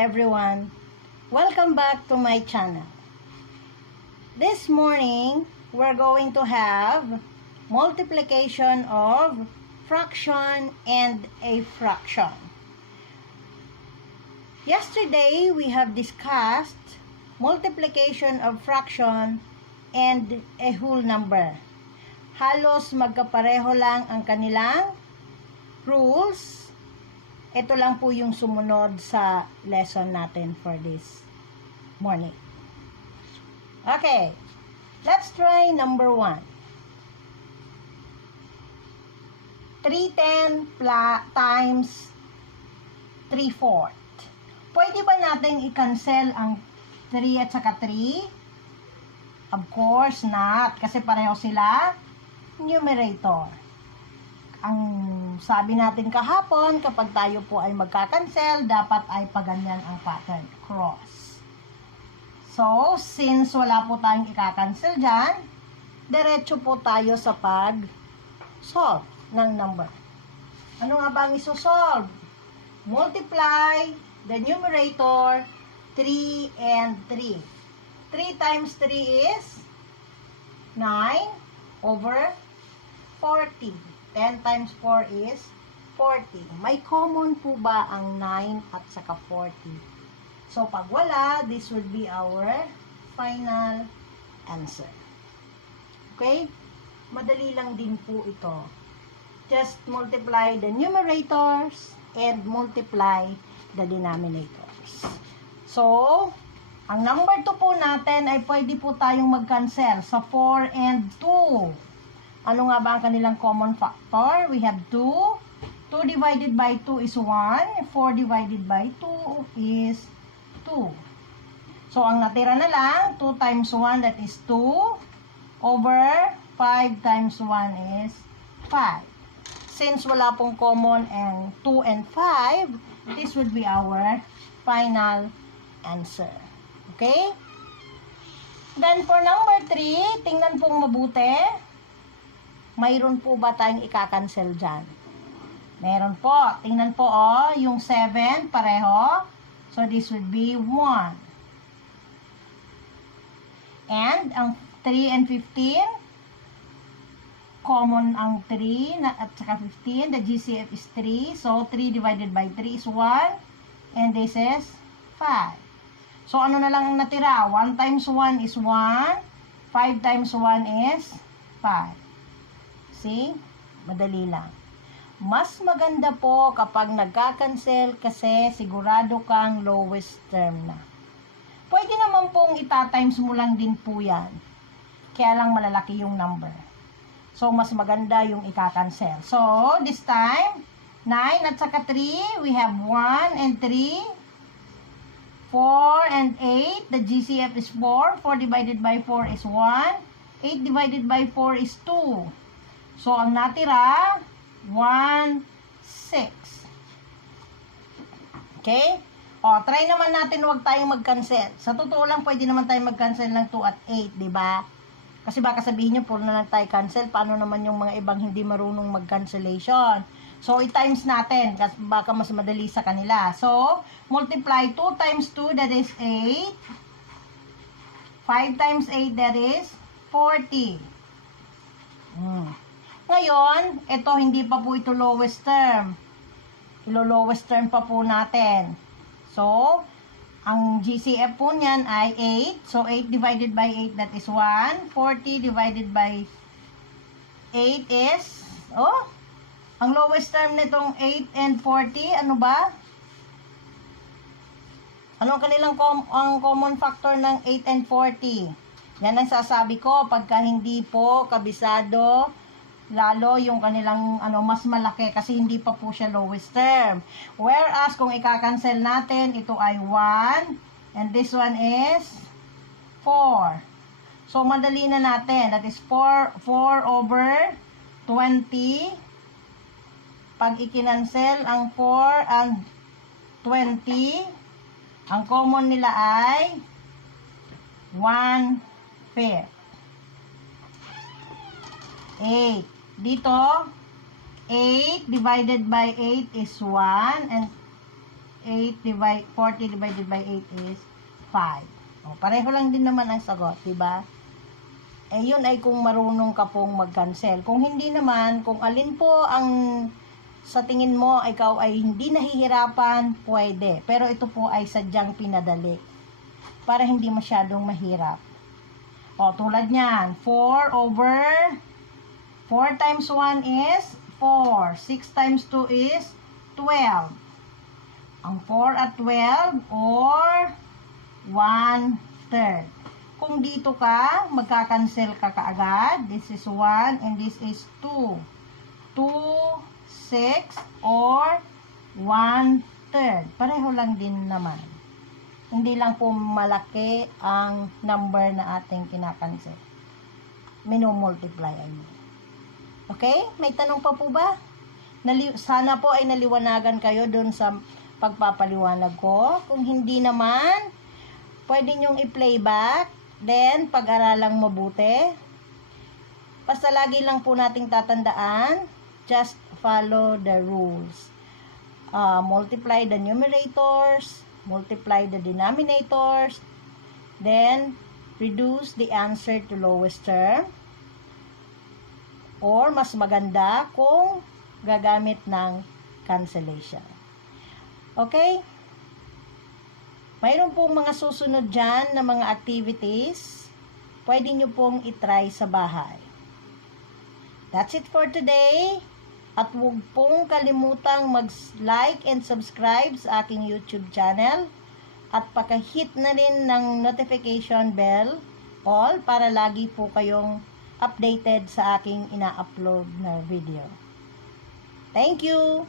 everyone. Welcome back to my channel. This morning, we're going to have multiplication of fraction and a fraction. Yesterday, we have discussed multiplication of fraction and a whole number. Halos magkapareho lang ang kanilang rules. Ito lang po yung sumunod sa lesson natin for this morning. Okay, let's try number 1. 310 times 3/4. Pwede ba natin i-cancel ang 3 at saka 3? Of course not, kasi pareho sila numerator. Ang sabi natin kahapon, kapag tayo po ay magka-cancel, dapat ay paganyan ang pattern, cross. So, since wala po tayong ika-cancel dyan, diretso po tayo sa pag-solve ng number. Ano nga ba ang isosolve? Multiply the numerator 3 and 3. 3 times 3 is 9 over 40. 10 times 4 is 40. May common po ba ang 9 at saka 40? So, pag wala, this would be our final answer. Okay? Madali lang din po ito. Just multiply the numerators and multiply the denominators. So, ang number 2 po natin ay pwede po tayong mag-cancel sa 4 and 2. Ano nga ba ang kanilang common factor? We have 2. 2 divided by 2 is 1. 4 divided by 2 is 2. So, ang natira na lang, 2 times 1, that is 2. Over 5 times 1 is 5. Since wala pong common ang 2 and 5, this would be our final answer. Okay? Then, for number 3, tingnan pong mabuti. Mayroon po ba tayong ika-cancel dyan? Meron po. Tingnan po, yung 7, pareho. So, this would be 1. And, ang 3 and 15, common ang 3 at saka 15. The GCF is 3. So, 3 divided by 3 is 1. And this is 5. So, ano na lang ang natira? 1 times 1 is 1. 5 times 1 is 5. See? Madali lang. Mas maganda po kapag nagka-cancel kasi sigurado kang lowest term na. Pwede naman pong ita-times mo lang din po yan. Kaya lang malalaki yung number. So, mas maganda yung ika-cancel. So, this time, 9 at saka 3, we have 1 and 3. 4 and 8, the GCF is 4. 4 divided by 4 is 1. 8 divided by 4 is 2. So, ang natira, 1, 6. Okay? O, try naman natin huwag tayong mag-cancel. Sa totoo lang, pwede naman tayong mag-cancel ng 2 at 8, diba? Kasi baka sabihin nyo, puro na lang tayo cancel. Paano naman yung mga ibang hindi marunong mag-cancellation? So, i-times natin. Kasi baka mas madali sa kanila. So, multiply 2 times 2, that is 8. 5 times 8, that is 40. Ngayon, ito hindi pa po ito lowest term. Ilo-lowest term pa po natin. So, ang GCF po niyan ay 8. So, 8 divided by 8, that is 1. 40 divided by 8 is, ang lowest term nitong 8 and 40, ano ba? Ano ang kanilang ang common factor ng 8 and 40? Yan ang sasabi ko, pagka hindi po kabisado, lalo yung kanilang mas malaki kasi hindi pa po siya lowest term. Whereas kung ika-cancel natin, ito ay 1 and this one is 4. So madali na natin. That is 4 over 20. Pag ikinancel ang 4 and 20, ang common nila ay 1/5. 8. Dito, 8 divided by 8 is 1 and 40 divided by 8 is 5. O, pareho lang din naman ang sagot, diba? Eh, yun ay kung marunong ka pong mag-cancel. Kung hindi naman, kung alin po ang sa tingin mo, ikaw ay hindi nahihirapan, pwede. Pero ito po ay sadyang pinadali para hindi masyadong mahirap. O, tulad niyan, 4 over 4 times 1 is 4. 6 times 2 is 12. Ang 4 at 12 or 1/3. Kung dito ka, magkakancel ka kaagad. This is 1 and this is 2. 2, 6 or 1/3. Pareho lang din naman. Hindi lang po malaki ang number na ating kinakancel. Minumultiply ay mo. Okay? May tanong pa po ba? Sana po ay naliwanagan kayo dun sa pagpapaliwanag ko. Kung hindi naman, pwede nyong i-playback. Then, pag-aralang mabuti. Basta lagi lang po nating tatandaan, just follow the rules. Multiply the numerators, multiply the denominators, then reduce the answer to lowest term. Or, mas maganda kung gagamit ng cancellation. Okay? Mayroon pong mga susunod dyan na mga activities. Pwede nyo pong itry sa bahay. That's it for today. At huwag pong kalimutang mag-like and subscribe sa aking YouTube channel. At paka-hit na rin ng notification bell all para lagi po kayong updated sa aking ina-upload na video. Thank you!